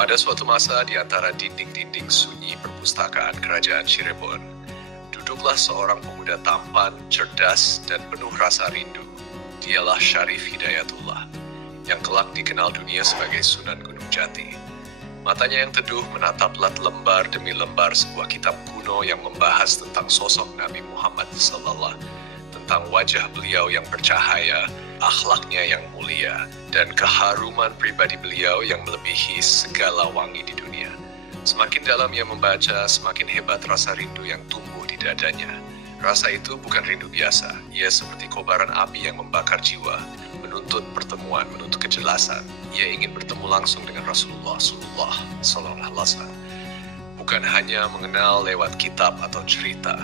Pada suatu masa di antara dinding-dinding sunyi perpustakaan kerajaan Cirebon, duduklah seorang pemuda tampan, cerdas, dan penuh rasa rindu. Dialah Syarif Hidayatullah, yang kelak dikenal dunia sebagai Sunan Gunung Jati. Matanya yang teduh menatap lembar demi lembar sebuah kitab kuno yang membahas tentang sosok Nabi Muhammad SAW, tentang wajah beliau yang bercahaya, akhlaknya yang mulia, dan keharuman pribadi beliau yang melebihi segala wangi di dunia. Semakin dalam ia membaca, semakin hebat rasa rindu yang tumbuh di dadanya. Rasa itu bukan rindu biasa, ia seperti kobaran api yang membakar jiwa, menuntut pertemuan, menuntut kejelasan. Ia ingin bertemu langsung dengan Rasulullah SAW. Bukan hanya mengenal lewat kitab atau cerita,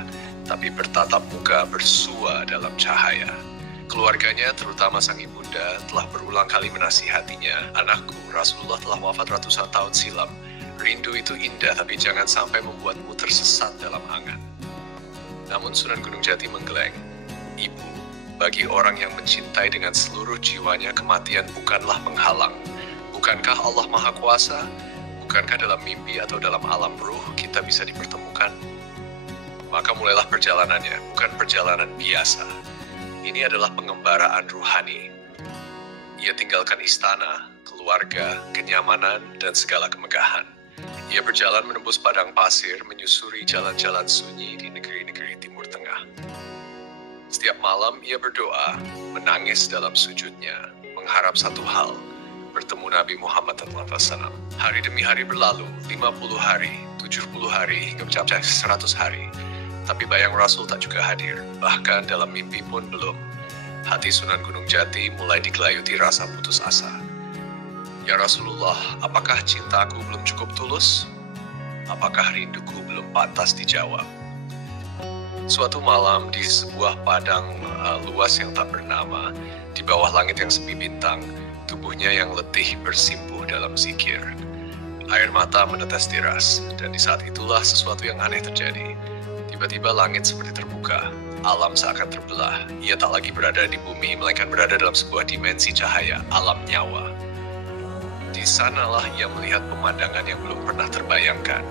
tapi bertatap muka bersua dalam cahaya. Keluarganya, terutama sang ibunda, telah berulang kali menasihatinya, "Anakku, Rasulullah telah wafat ratusan tahun silam. Rindu itu indah, tapi jangan sampai membuatmu tersesat dalam angan." Namun Sunan Gunung Jati menggeleng, "Ibu, bagi orang yang mencintai dengan seluruh jiwanya, kematian bukanlah penghalang. Bukankah Allah Maha Kuasa? Bukankah dalam mimpi atau dalam alam ruh kita bisa dipertemukan?" Maka mulailah perjalanannya, bukan perjalanan biasa. Ini adalah pengembaraan ruhani. Ia tinggalkan istana, keluarga, kenyamanan, dan segala kemegahan. Ia berjalan menembus padang pasir, menyusuri jalan-jalan sunyi di negeri-negeri Timur Tengah. Setiap malam ia berdoa, menangis dalam sujudnya, mengharap satu hal, bertemu Nabi Muhammad SAW. Hari demi hari berlalu, 50 hari, 70 hari, hingga mencapai 100 hari. Tapi bayang Rasul tak juga hadir, bahkan dalam mimpi pun belum. Hati Sunan Gunung Jati mulai digelayuti rasa putus asa. "Ya Rasulullah, apakah cintaku belum cukup tulus? Apakah rinduku belum pantas dijawab?" Suatu malam di sebuah padang luas yang tak bernama, di bawah langit yang sepi bintang, tubuhnya yang letih bersimpuh dalam zikir. Air mata menetes deras, dan di saat itulah sesuatu yang aneh terjadi. Tiba-tiba langit seperti terbuka, alam seakan terbelah. Ia tak lagi berada di bumi, melainkan berada dalam sebuah dimensi cahaya, alam nyawa. Di sanalah ia melihat pemandangan yang belum pernah terbayangkan.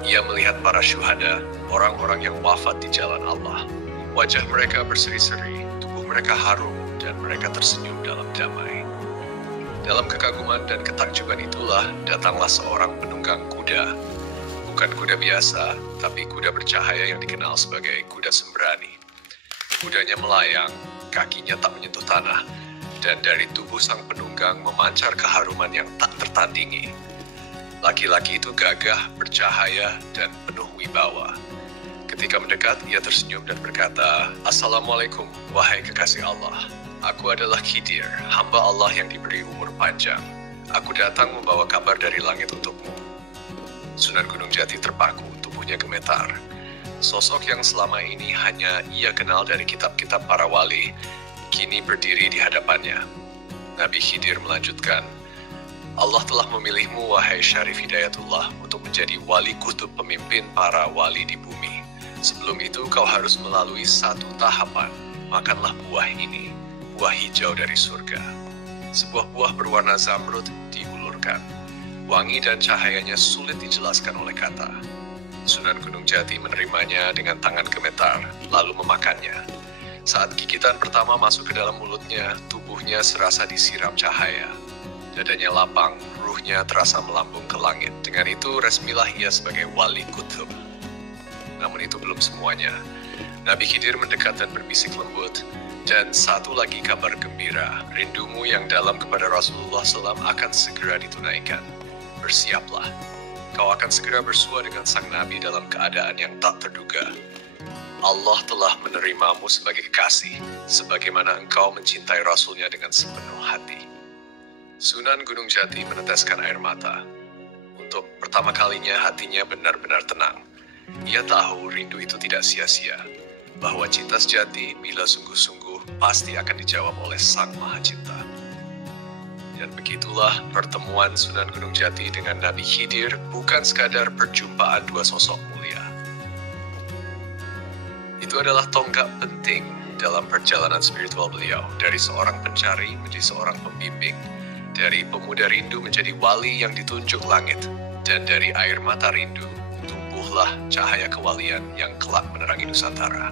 Ia melihat para syuhada, orang-orang yang wafat di jalan Allah. Wajah mereka berseri-seri, tubuh mereka harum, dan mereka tersenyum dalam damai. Dalam kekaguman dan ketakjuban itulah datanglah seorang penunggang kuda. Bukan kuda biasa, tapi kuda bercahaya yang dikenal sebagai kuda sembrani. Kudanya melayang, kakinya tak menyentuh tanah, dan dari tubuh sang penunggang memancar keharuman yang tak tertandingi. Laki-laki itu gagah, bercahaya, dan penuh wibawa. Ketika mendekat, ia tersenyum dan berkata, "Assalamualaikum, wahai kekasih Allah. Aku adalah Khidir, hamba Allah yang diberi umur panjang. Aku datang membawa kabar dari langit untukmu." Sunan Gunung Jati terpaku, tubuhnya gemetar. Sosok yang selama ini hanya ia kenal dari kitab-kitab para wali, kini berdiri di hadapannya. Nabi Khidir melanjutkan, "Allah telah memilihmu, wahai Syarif Hidayatullah, untuk menjadi wali kutub pemimpin para wali di bumi. Sebelum itu kau harus melalui satu tahapan. Makanlah buah ini, buah hijau dari surga." Sebuah buah berwarna zamrud diulurkan. Wangi dan cahayanya sulit dijelaskan oleh kata. Sunan Gunung Jati menerimanya dengan tangan gemetar, lalu memakannya. Saat gigitan pertama masuk ke dalam mulutnya, tubuhnya serasa disiram cahaya. Dadanya lapang, ruhnya terasa melambung ke langit. Dengan itu resmilah ia sebagai wali kutub. Namun itu belum semuanya. Nabi Khidir mendekat dan berbisik lembut, "Dan satu lagi kabar gembira, rindumu yang dalam kepada Rasulullah SAW akan segera ditunaikan. Bersiaplah, kau akan segera bersua dengan sang Nabi dalam keadaan yang tak terduga. Allah telah menerimamu sebagai kekasih, sebagaimana engkau mencintai Rasulnya dengan sepenuh hati." Sunan Gunung Jati meneteskan air mata. Untuk pertama kalinya hatinya benar-benar tenang. Ia tahu rindu itu tidak sia-sia, bahwa cinta sejati bila sungguh-sungguh pasti akan dijawab oleh Sang Maha Cinta. Dan begitulah pertemuan Sunan Gunung Jati dengan Nabi Khidir bukan sekadar perjumpaan dua sosok mulia. Itu adalah tonggak penting dalam perjalanan spiritual beliau, dari seorang pencari menjadi seorang pembimbing, Dari pemuda rindu menjadi wali yang ditunjuk langit, dan dari air mata rindu tumbuhlah cahaya kewalian yang kelak menerangi Nusantara.